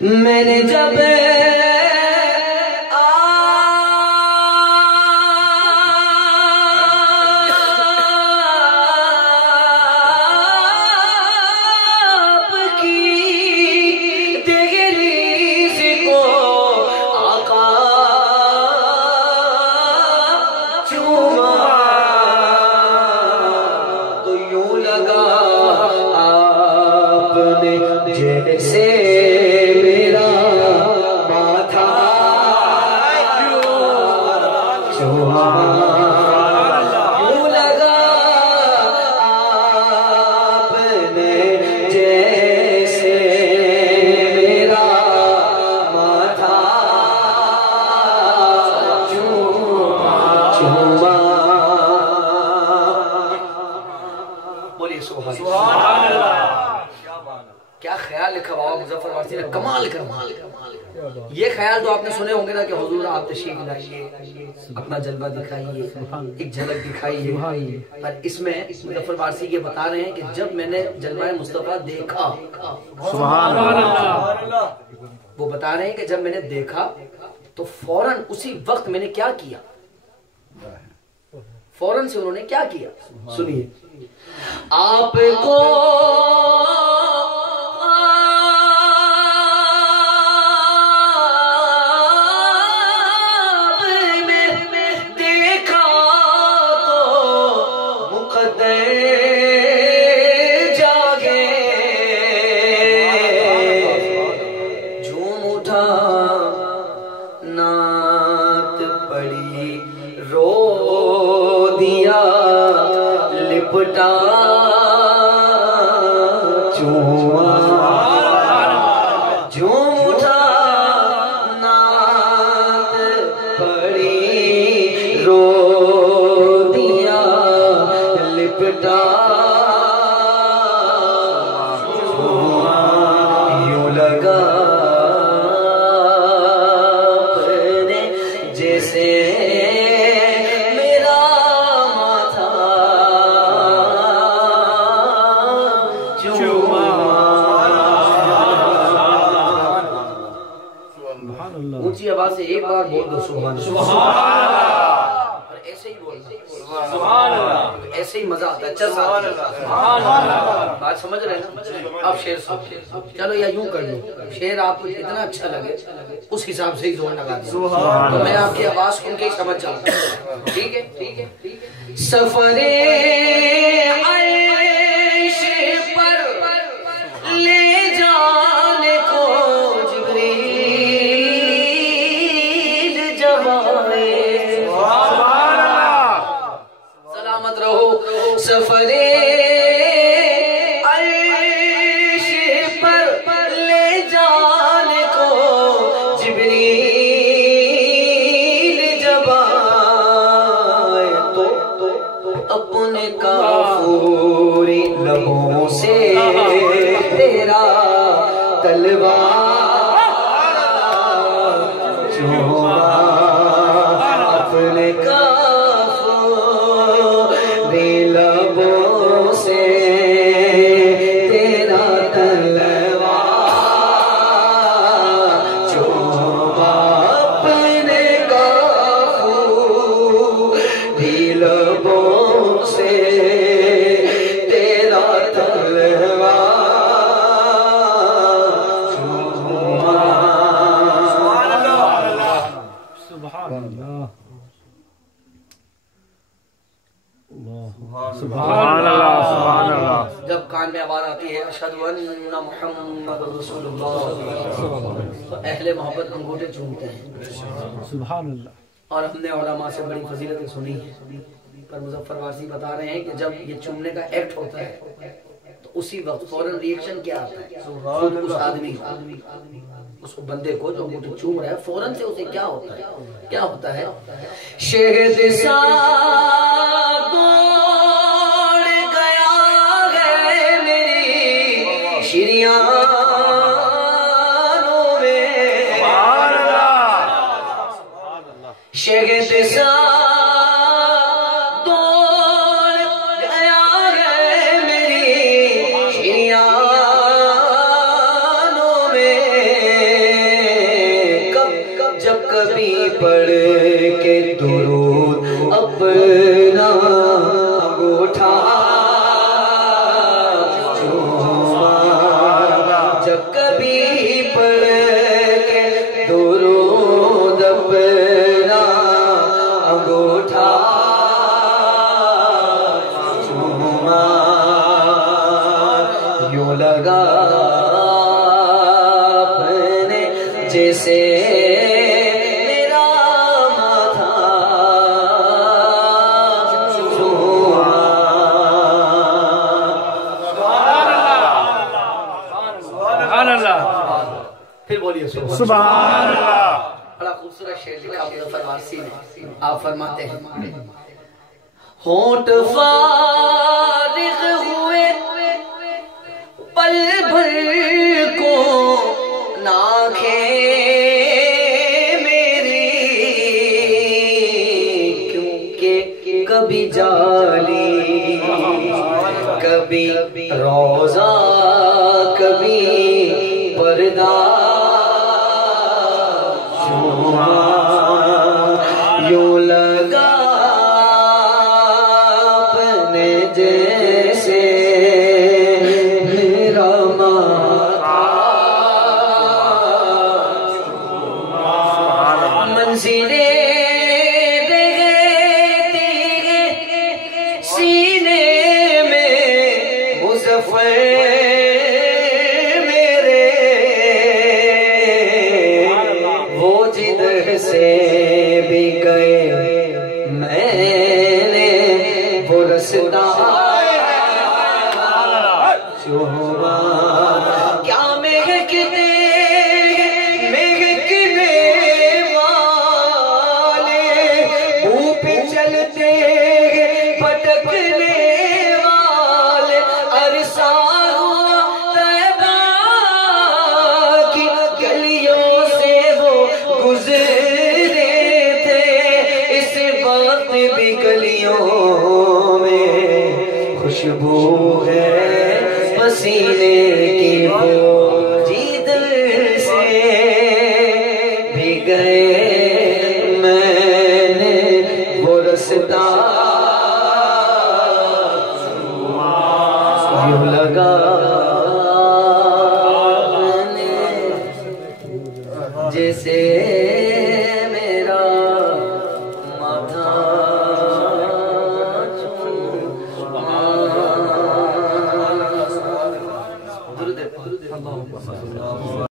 میں نے جب یہ خیال تو آپ نے سنے ہوں گے نا کہ حضور آپ تشریف لائیے، اپنا جلوہ دکھائیے، ایک جھلک دکھائیے، پر اس میں مظفر پارسی یہ بتا رہے ہیں کہ جب میں نے جلوہ مصطفیٰ دیکھا، سبحان اللہ، وہ بتا رہے ہیں کہ جب میں نے دیکھا تو فوراً اسی وقت میں نے کیا کیا، فوراً سے انہوں نے کیا کیا، سنیے آپ کو ایک بار بول دو سبحان اللہ، اور ایسے ہی بولنا سبحان اللہ، ایسے ہی مزہ آتا ہے، اچھا سبحان اللہ، بات سمجھ رہے ہیں؟ اب شعر سن، چلو یا یوں کر لو، شعر آپ کو اتنا اچھا لگے اس حساب سے ہی زور لگا دیں، تو میں آپ کی آواز سن کے ہی سمجھ جاتا ہوں، ٹھیک ہے؟ سفر عیش پر لے جانے کو سلامت رہو، سفر عیش پر لے جانے کو جبریل جب آئے تو اپنے کافوری لبوں سے تیرا تلوار اپنے جب کان میں آواز آتی ہے اشہد ان محمد رسول اللہ تو اہل محبت انگوٹھے چومتے ہیں، سبحان اللہ، اور ہم نے علماء سے بڑی فضیلتیں سنی ہیں، پر مظفر پارسی بتا رہے ہیں کہ جب یہ چومنے کا ایکٹ ہوتا ہے تو اسی وقت فوراً ریئیکشن کیا آتا ہے، خود اس آدمی اس بندے کو جو انگوٹھے چوم رہا ہے فوراً سے اسے کیا ہوتا ہے شہد شگت سا دوڑ گیا ہے میری شریانوں میں اپنا انگوٹھا چوما جب کبھی پڑھ کے درود اپنا انگوٹھا چوما یوں لگا اپنے جیسے میرا ماتھا چوما سبحان اللہ پھر بولیے سبحان اللہ بڑا خوبصورت شعر لکھا مظفر وارسی نے آپ فرماتے ہیں ہونٹ فارغ ہوئے پل بھر کو ناکھیں میری کیونکہ کبھی جالی کبھی روزہ کبھی پردہ چوما یوں لگا اپنے جیسے میرا ماتھا منزلیں رہتی ہیں سینے میں مظفر میرے وہ جدھر سے بھی گئے میں نے وہ رسدہ چوما کیا مہکتے مہکنے والے منہ پہ چلتے پٹکنے والے عرصہ ہوا طیبہ کی گلیوں سے وہ گزرے تھے اس وقت بھی گلیوں میں خوشبو ہے پسینے کی وہ جدھر سے بھی گئے میں نے وہ رستا یوں لگا جیسے میرا ماتھا چوما